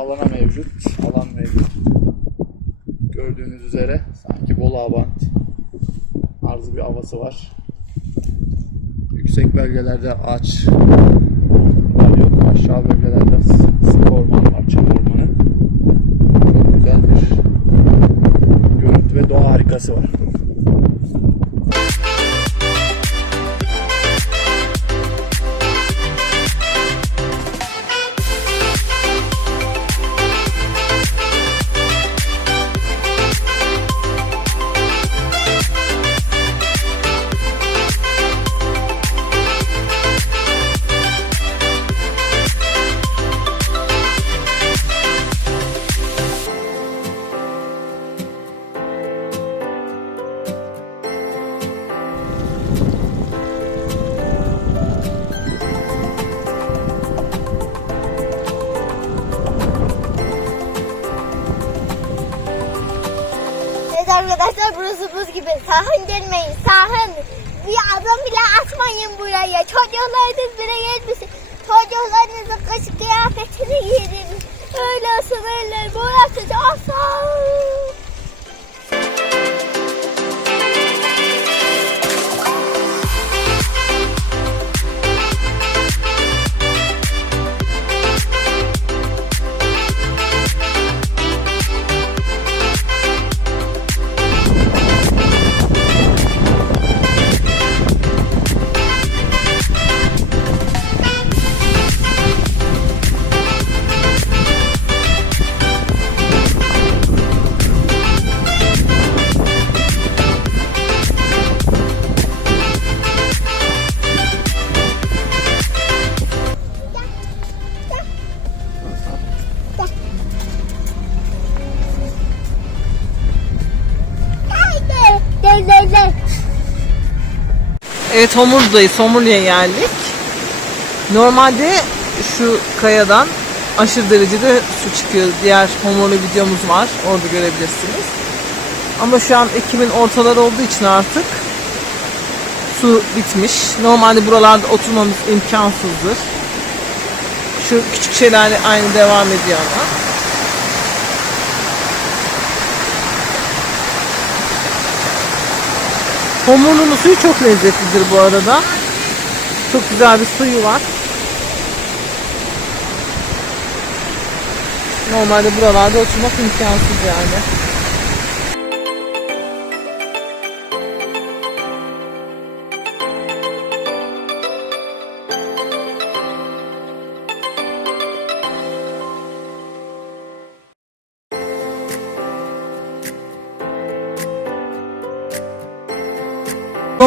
alana mevcut. Alan mevcut. Gördüğünüz üzere sanki Bolu Abant arzı bir havası var. Yüksek bölgelerde ağaç var yok. Aşağı bölgelerde sık orman var, çam ormanı. Çok güzel bir görüntü ve doğa harikası var. Arkadaşlar burası buz gibi. Sakın gelmeyin. Sakın. Bir adım bile atmayın buraya. Çocuklarınız bile gelmesin. Çocuklarınızın kış kıyafetini giydirin. Öyle ısınırlar. Burası çok soğuk. Evet Homur'dayız. Homurlu'ya geldik. Normalde şu kayadan aşırı derecede su çıkıyor. Diğer Homurlu videomuz var. Orada görebilirsiniz. Ama şu an Ekim'in ortaları olduğu için artık su bitmiş. Normalde buralarda oturmamız imkansızdır. Şu küçük şelale aynı devam ediyor ama. Homurlu'nun suyu çok lezzetlidir bu arada. Çok güzel bir suyu var. Normalde buralarda oturmak imkansız yani.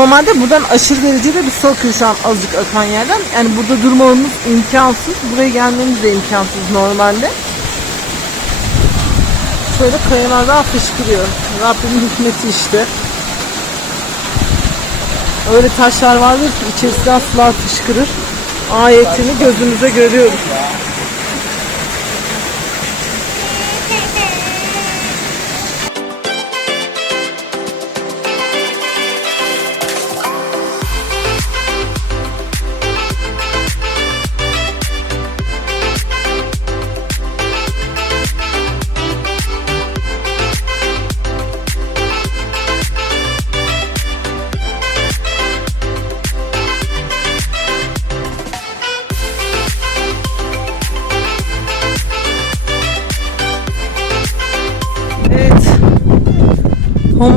Normalde buradan aşırı derecede bir su akıyor şu an azıcık akan yerden. Yani burada durmamız imkansız. Buraya gelmemiz de imkansız normalde. Şöyle kayalardan fışkırıyor. Rabbimin hikmeti işte. Öyle taşlar vardır ki içerisinden sular fışkırır. Ayetini gözümüze görüyoruz.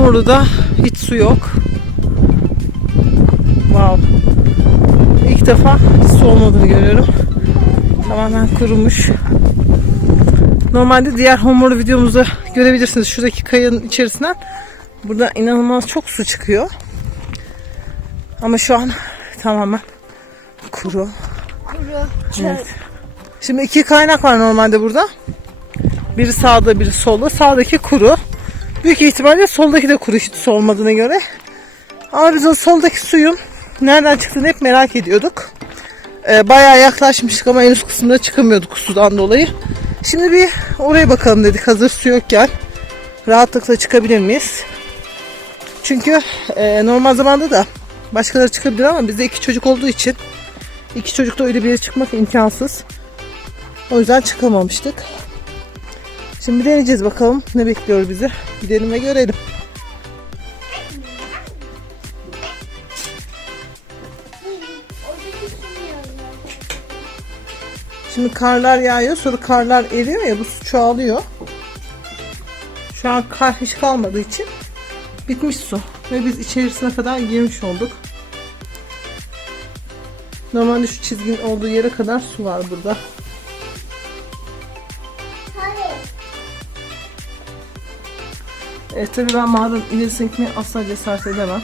Homurlu'da hiç su yok. Wow. İlk defa su olmadığını görüyorum. Tamamen kurumuş. Normalde diğer Homurlu videomuzda görebilirsiniz. Şuradaki kayanın içerisinden burada inanılmaz çok su çıkıyor. Ama şu an tamamen kuru. Kuru. Evet. Şimdi iki kaynak var normalde burada. Biri sağda biri solda. Sağdaki kuru. Büyük ihtimalle soldaki de kuru su olmadığına göre. Ama biz o soldaki suyun nereden çıktığını hep merak ediyorduk. Ee, bayağı yaklaşmıştık ama en üst kısımda çıkamıyorduk sudan dolayı. Şimdi bir oraya bakalım dedik hazır su yokken. Rahatlıkla çıkabilir miyiz? Çünkü e, normal zamanda da başkaları çıkabilir ama bizde iki çocuk olduğu için iki çocukta öyle bir yere çıkmak imkansız. O yüzden çıkamamıştık. Şimdi deneyeceğiz bakalım ne bekliyor bizi. Gidelim ve görelim. Şimdi karlar yağıyor sonra karlar eriyor ya bu su çoğalıyor. Şu an kar hiç kalmadığı için bitmiş su. Ve biz içerisine kadar girmiş olduk. Normalde şu çizginin olduğu yere kadar su var burada. Evet tabii ben mağaranın ilerisine gitmeye asla cesaret edemem.